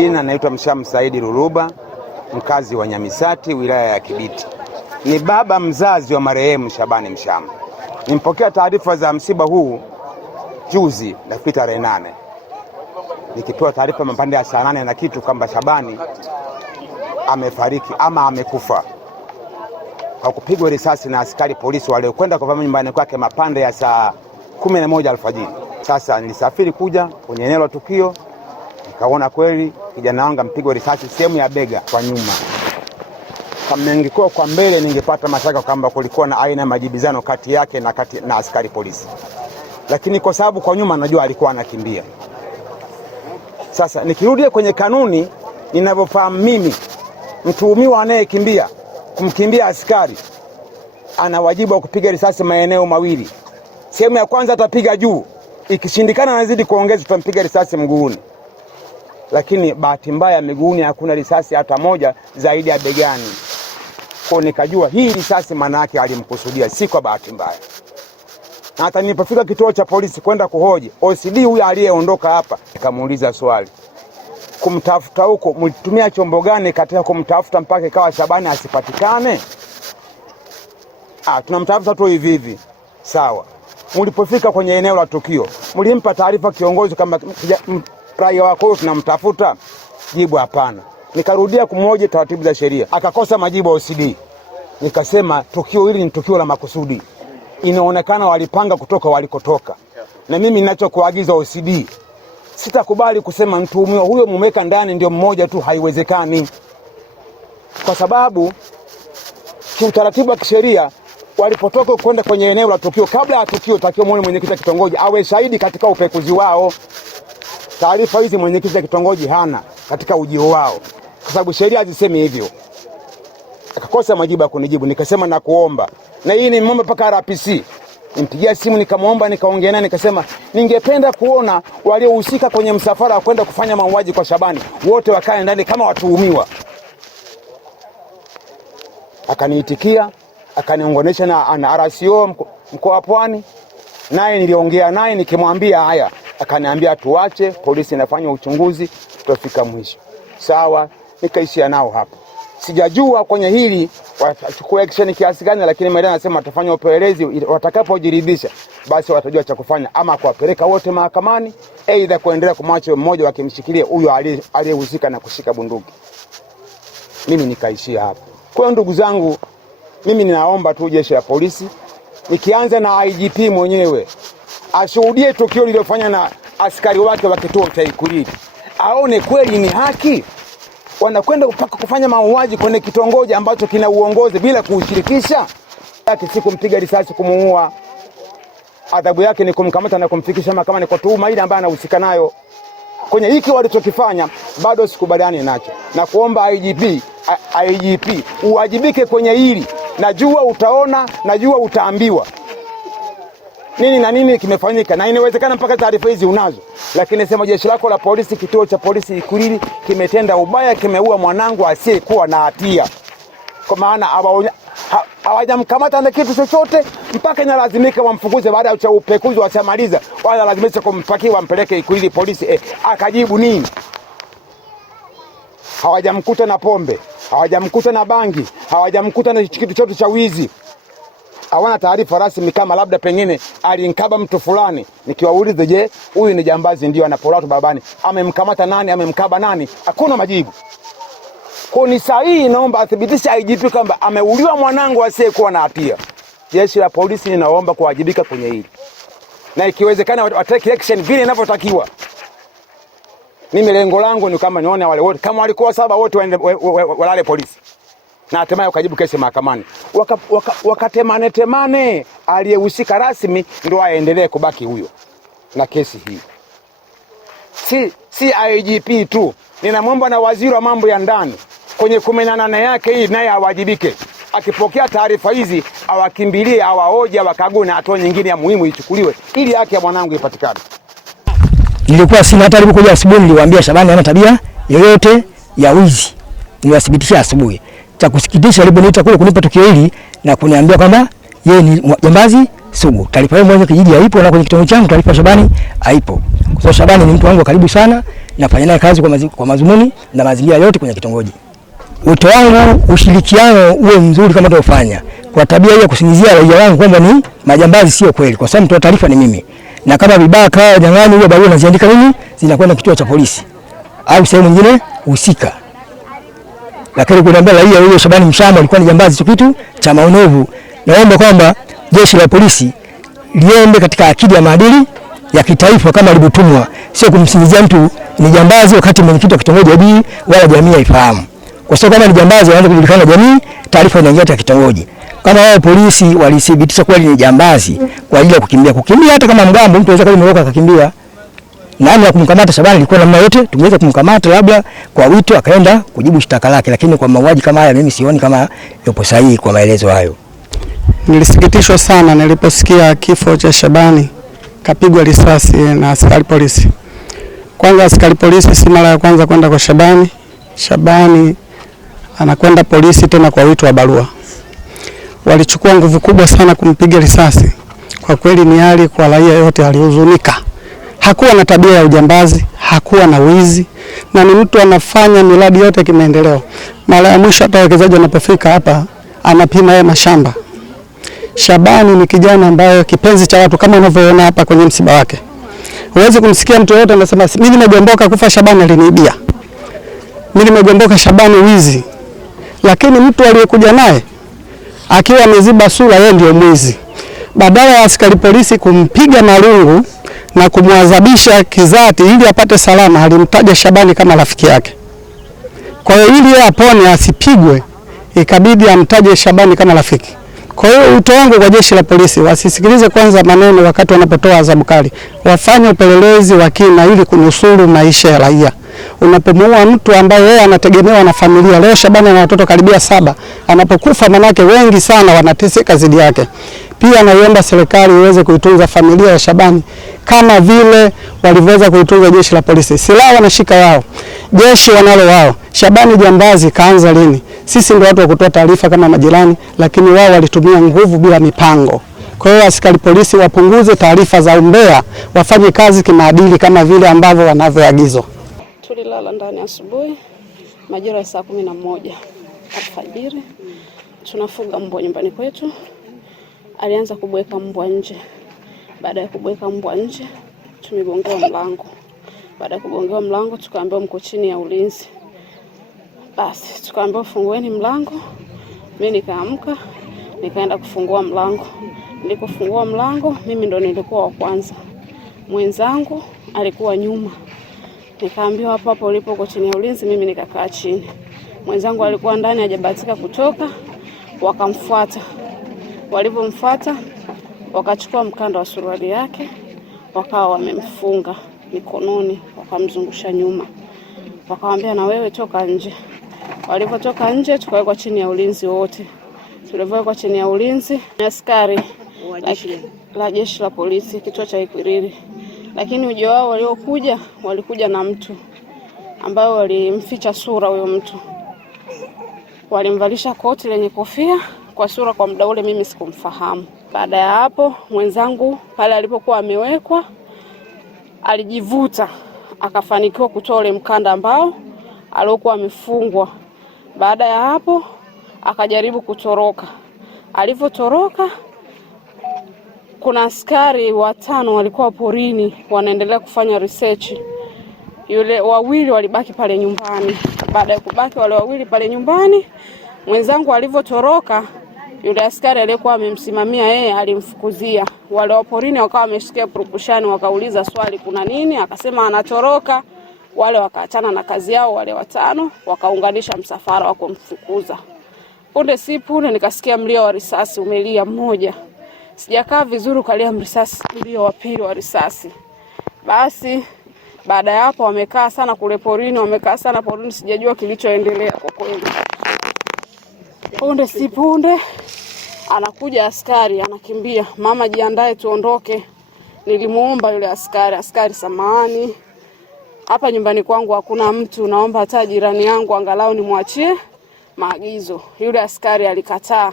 Jina naitwa Mshamu Saidi Ruruba, mkazi wa Nyamisati, wilaya ya Kibiti. Ni baba mzazi wa marehemu Shabani Mshamu. Nimpokea taarifa za msiba huu juzi nafikiri tarehe 8. Nikipewa taarifa mapande ya saa 8 na kitu kwamba Shabani amefariki ama amekufa kwa kupigwa risasi na askari polisi waliokwenda kwa nyumbani kwake mapande ya saa 11 alfajiri. Sasa nilisafiri kuja kwenye eneo la tukio, nikaona kweli kijana wangu mpigwa risasi sehemu ya bega kwa nyuma. Kama ningekuwa kwa mbele ningepata mashaka kwamba kulikuwa na aina ya majibizano kati yake na askari polisi. Lakini kwa sababu kwa nyuma najua alikuwa anakimbia. Sasa nikirudia kwenye kanuni ninavyofahamu mimi, mtuhumiwa anayekimbia kumkimbia askari ana wajibu wa kupiga risasi maeneo mawili. Sehemu ya kwanza atapiga juu, ikishindikana anazidi kuongeza tutampiga risasi mguuni. Lakini bahati mbaya miguuni hakuna risasi hata moja zaidi ya begani. Kwa nikajua hii risasi maana yake alimkusudia, si kwa bahati mbaya. Na hata nilipofika kituo cha polisi kwenda kuhoji OCD huyu aliyeondoka hapa, nikamuuliza swali, kumtafuta huko mlitumia chombo gani katika kumtafuta mpaka ikawa Shabani asipatikane? Tunamtafuta tu hivi hivi. Sawa. Mlipofika kwenye eneo la tukio, mlimpa taarifa kiongozi kama raia wako tunamtafuta? Jibu hapana. Nikarudia kumhoji taratibu za sheria, akakosa majibu OCD. Nikasema tukio hili ni tukio la makusudi. Inaonekana walipanga kutoka walikotoka. Na mimi ninachokuagiza OCD, sitakubali kusema mtuhumiwa huyo mumeka ndani ndio mmoja tu, haiwezekani. Kwa sababu kiutaratibu wa kisheria walipotoka kwenda kwenye eneo la tukio, kabla ya tukio takio mwenyekiti wa kitongoji awe shahidi katika upekuzi wao. Taarifa hizi mwenyekiti wa kitongoji hana katika ujio wao, kwa sababu sheria hazisemi hivyo. Akakosa majibu ya kunijibu. Nikasema na kuomba, na hii ni mambo paka RPC. Nimpigia simu nikamuomba, nikaongea naye, nikasema ningependa kuona waliohusika kwenye msafara wa kwenda kufanya mauaji kwa Shabani wote wakae ndani kama watuhumiwa. Akaniitikia, akaniongonesha na RCO mkoa wa Pwani. Naye niliongea naye nikimwambia haya, akaniambia tuache polisi inafanya uchunguzi, tutafika mwisho. Sawa, nikaishia nao hapo. Sijajua kwenye hili watachukua action kiasi gani, lakini mimi nasema watafanya upelelezi, watakapojiridhisha basi watajua cha kufanya, ama kuwapeleka wote mahakamani, aidha kuendelea kumwacha mmoja wakimshikilia huyo aliyehusika na kushika bunduki. Mimi nikaishia hapo. Kwa ndugu zangu, mimi ninaomba tu jeshi la polisi, nikianza na IGP mwenyewe, ashuhudie tukio lililofanywa na askari wake wa kituo cha Ikulili, aone kweli ni haki. Wanakwenda mpaka kufanya mauaji kwenye kitongoji ambacho kina uongozi bila kuushirikisha. Yake si kumpiga risasi kumuua. Adhabu yake ni kumkamata na kumfikisha mahakamani kwa tuhuma ile ambayo anahusika nayo. Kwenye hiki walichokifanya bado sikubaliani nacho. Na kuomba IGP uwajibike kwenye hili. Najua utaona, najua utaambiwa nini na nini kimefanyika, na inawezekana mpaka taarifa hizi unazo. Lakini sema jeshi lako la polisi, kituo cha polisi Ikulili kimetenda ubaya, kimeua mwanangu asiyekuwa na hatia. Kwa maana hawajamkamata na kitu chochote, mpaka inalazimika wamfukuze baada ya upekuzi wasamaliza, wala lazimisha kumpakia wampeleke Ikulili polisi. Akajibu nini? Hawajamkuta na pombe, hawajamkuta na bangi, hawajamkuta na kitu chochote cha wizi. Hawana taarifa rasmi kama labda pengine alinkaba mtu fulani. Nikiwauliza, je, huyu ni jambazi ndio anapora watu babani, amemkamata nani, amemkaba nani? Hakuna majibu. Kwa ni sahihi, naomba athibitishe IGP kwamba ameuliwa mwanangu asiyekuwa na hatia. Jeshi la polisi ninaomba kuwajibika kwenye hili, na ikiwezekana watake action vile inavyotakiwa. Mimi lengo langu ni kama nione wale wote kama walikuwa saba wote walale polisi, na hatimaye wakajibu kesi mahakamani. Wakatemane aliyehusika rasmi ndio aendelee kubaki huyo na kesi hii. Si IGP tu, ninamwomba na waziri wa mambo ya ndani kwenye 18 yake hii naye awajibike. Akipokea taarifa hizi awakimbilie, awaoje, awakague na hatua nyingine ya muhimu ichukuliwe ili haki ya mwanangu ipatikane. Nilikuwa sina hata nilipokuja asubuhi niliwaambia Shabani hana tabia yoyote ya wizi. Niliwathibitishia asubuhi. Cha kusikitisha aliponiita kule kunipa tukio hili na kuniambia kwamba yeye ni jambazi sugu. Taarifa yake mwenye kijiji haipo, na kwenye kitongoji changu taarifa Shabani haipo. Kwa sababu Shabani ni mtu wangu wa karibu sana, nafanya naye kazi kwa mazumuni na mazingira yote kwenye kitongoji. Wito wangu ushirikiano uwe mzuri kama tunaofanya. Kwa tabia hii ya kusingizia raia wangu kwamba ni majambazi sio kweli, kwa sababu mtoa taarifa ni mimi. Na kama vibaka jangani hiyo barua naziandika mimi, zinakwenda kituo cha polisi au sehemu nyingine husika. Lakini kuniambia raia huyo Shabani Mshamba alikuwa ni jambazi, sio kitu cha maonevu. Naomba kwamba jeshi la polisi liende katika akili ya maadili ya kitaifa kama lilitumwa, sio kumsingizia mtu ni jambazi wakati mwenyekiti wa kitongoji hajui wala jamii haifahamu. Kwa sababu kama ni jambazi waanze kujulikana jamii, taarifa inaingia katika kitongoji. Kama wao polisi walithibitisha kweli ni jambazi kwa ajili ya kukimbia hata kama mgambo mtu anaweza kumroka akakimbia. Nani ya kumkamata Shabani ilikuwa namna yote, tungeweza kumkamata labda kwa wito akaenda kujibu shtaka lake, lakini kwa mauaji kama haya mimi sioni kama yupo sahihi kwa maelezo hayo. Nilisikitishwa sana niliposikia kifo cha Shabani kapigwa risasi na askari polisi. Kwanza askari polisi si mara ya kwanza kwenda kwa Shabani. Shabani anakwenda polisi tena kwa wito wa barua. Walichukua nguvu kubwa sana kumpiga risasi. Kwa kweli ni hali kwa raia yote alihuzunika. Hakuwa na tabia ya ujambazi, hakuwa na wizi, na ni mtu anafanya miradi yote kimaendeleo. Mara ya mwisho hata wawekezaji wanapofika hapa anapima yeye mashamba. Shabani ni kijana ambaye kipenzi cha watu kama unavyoona hapa kwenye msiba wake. Huwezi kumsikia mtu yote anasema mimi nimegomboka kufa Shabani aliniibia. Mimi nimegomboka Shabani wizi. Lakini mtu aliyekuja naye akiwa ameziba sura yeye ndio mwizi. Badala ya askari polisi kumpiga marungu na kumwadhabisha kizati ili apate salama, alimtaja Shabani kama rafiki yake. Kwa hiyo ili yeye apone asipigwe, ikabidi amtaje Shabani kama rafiki. Kwa hiyo wito wangu kwa jeshi la polisi, wasisikilize kwanza maneno wakati wanapotoa adhabu kali. Wafanye upelelezi wa kina ili kunusuru maisha ya raia. Unapomuua mtu ambaye yeye anategemewa na familia, leo Shabani ana watoto karibia 7, anapokufa manake wengi sana wanateseka zidi yake. Pia naiomba serikali iweze kuitunza familia ya Shabani kama vile walivyoweza kuitunza jeshi la polisi. Silaha wanashika wao, jeshi wanalo wao. Shabani jambazi kaanza lini? Sisi ndio watu wa kutoa taarifa kama majirani, lakini wao walitumia nguvu bila mipango. Kwa hiyo askari polisi wapunguze taarifa za umbea, wafanye kazi kimaadili kama vile ambavyo wanavyoagizwa. Tulilala ndani asubuhi majira ya saa 11 alfajiri. Tunafuga mbwa nyumbani kwetu. Alianza kubweka mbwa nje. Baada ya kubweka mbwa nje, tumegongewa mlango. Baada ya kugongewa mlango, tukaambiwa mko chini ya ulinzi. Basi tukaambiwa fungueni mlango. Mimi nikaamka, nikaenda kufungua mlango. Nilipofungua mlango, mimi ndo nilikuwa wa kwanza. Mwenzangu alikuwa nyuma. Nikaambiwa hapo ulipo uko chini ya ulinzi, mimi nikakaa chini. Mwenzangu alikuwa ndani hajabahatika kutoka, wakamfuata. Walipomfuata, wakachukua mkanda wa suruali yake, wakawa wamemfunga mikononi, wakamzungusha nyuma. Wakamwambia na wewe toka nje. Walipotoka nje, tukawekwa chini ya ulinzi wote. Tulivyowekwa chini ya ulinzi, askari la jeshi la polisi kituo cha Ikwiriri. Lakini uje wao walikuja na mtu ambao walimficha sura huyo mtu. Walimvalisha koti lenye kofia, kwa sura kwa muda ule mimi sikumfahamu. Baada ya hapo mwenzangu pale alipokuwa amewekwa alijivuta, akafanikiwa kutoa ule mkanda ambao aliokuwa amefungwa. Baada ya hapo akajaribu kutoroka. Alipotoroka, kuna askari 5 walikuwa porini wanaendelea kufanya research. Yule wawili walibaki pale nyumbani. Baada ya kubaki wale wawili pale nyumbani, mwenzangu alivyotoroka, yule askari aliyekuwa amemsimamia yeye alimfukuzia. Wale wa porini wakawa wameshikia purukushani, wakauliza swali kuna nini? Akasema anatoroka. Wale wakaachana na kazi yao, wale 5 wakaunganisha msafara wa kumfukuza. Punde si punde nikasikia mlio wa risasi umelia mmoja. Sijakaa vizuri kalia risasi, mlio wa pili wa risasi. Basi baada ya hapo wamekaa sana kule porini, sijajua kilichoendelea kwa kweli. Punde si punde anakuja askari anakimbia, mama jiandae tuondoke. Nilimuomba yule askari samahani, hapa nyumbani kwangu hakuna mtu, naomba hata jirani yangu angalau nimwachie maagizo. Yule askari alikataa.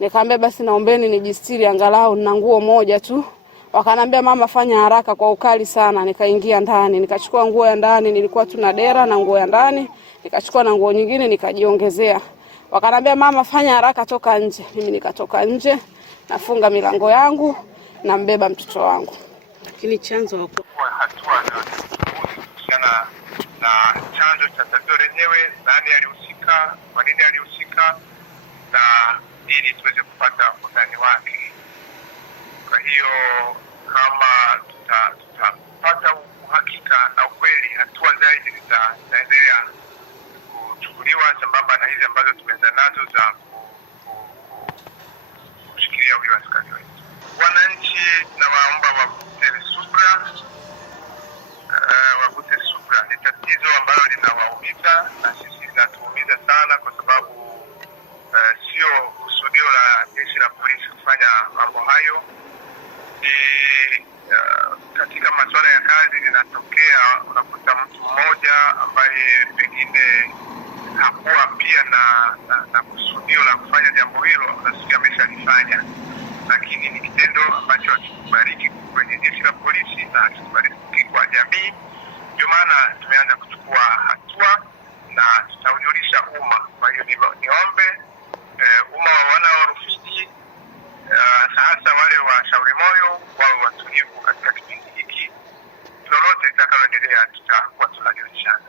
Nikamwambia basi naombeni nijistiri angalau na nguo moja tu. Wakanambia mama fanya haraka, kwa ukali sana. Nikaingia ndani, nikachukua nguo ya ndani, nilikuwa tuna dera na nguo ya ndani, nikachukua na nguo nyingine nikajiongezea. Wakanambia mama fanya haraka, toka nje. Mimi nikatoka nje, nafunga milango yangu, na mbeba mtoto wangu. Lakini chanzo hapo hatua kuhusiana na chanzo cha tatizo lenyewe, nani alihusika, kwa nini alihusika, na ili tuweze kupata undani wake. Kwa hiyo kama tutapata uhakika na ukweli, hatua zaidi zitaendelea kuchukuliwa sambamba na hizi ambazo tumeanza nazo za kushikilia huyo askari wetu. Wananchi na waomba wavute subra. Ni tatizo ambalo linawaumiza na sisi linatuumiza sana, kwa sababu sio kusudio la jeshi la polisi kufanya mambo hayo. Katika masuala ya kazi linatokea, unakuta mtu mmoja ambaye pengine hakuwa pia na kusudio la kufanya jambo hilo, unasikia ameshalifanya, lakini ni kitendo ambacho hakikubaliki kwenye jeshi la polisi na hakikubaliki kwa jamii. Ndio maana tumeanza kuchukua hatua na tutaujulisha umma. Kwa hiyo niombe umma wanaorufiji, hasa wale wa Shauri Moyo, wawe watulivu katika kipindi hiki. Lolote litakaloendelea tutakuwa tunajulishana.